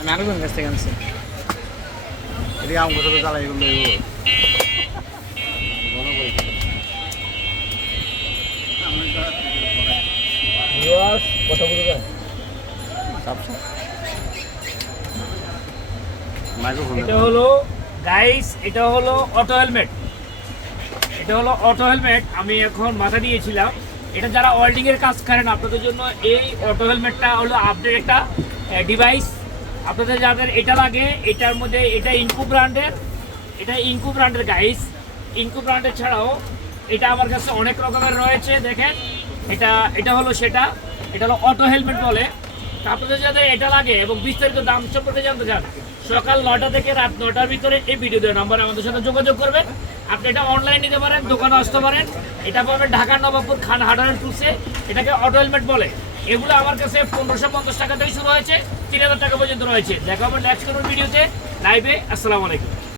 আমি কাছ থেকে আনছি। এদিকে আম কথা তো জ্বালাই করল কথা বলতে পারেন এটা হলো গাইস এটা হলো অটো হেলমেট এটা হলো অটো হেলমেট আমি এখন মাথা দিয়েছিলাম। এটা যারা ওয়েল্ডিং এর কাজ করেন আপনাদের জন্য এই অটো হেলমেটটা হলো আপডেট একটা ডিভাইস আপনাদের যাদের এটা লাগে এটার মধ্যে, এটা ইনকু ব্র্যান্ডের, এটা ইনকু ব্র্যান্ডের গাইস ইনকু ব্র্যান্ডের ছাড়াও এটা আমার কাছে অনেক রকমের রয়েছে, দেখেন। এটা এটা হলো সেটা, এটা হলো অটো হেলমেট বলে। আপনাদের যাদের এটা লাগে এবং বিস্তারিত দাম সম্পর্কে জানতে চান, সকাল নটা থেকে রাত নটার ভিতরে এই ভিডিও দেওয়ার নম্বরে আমাদের সাথে যোগাযোগ করবেন। আপনি এটা অনলাইন নিতে পারেন, দোকানে আসতে পারেন। এটা পাবেন ঢাকার নবাবপুর খান হার্ডওয়ার টুসে এটাকে অটো হেলমেট বলে। এগুলো আমার কাছে পনেরোশো পঞ্চাশ টাকা থেকে শুরু হয়েছে, তিন হাজার টাকা পর্যন্ত রয়েছে। দেখো আমার নেক্সট কোনো ভিডিওতে লাইভে আসসালামু আলাইকুম।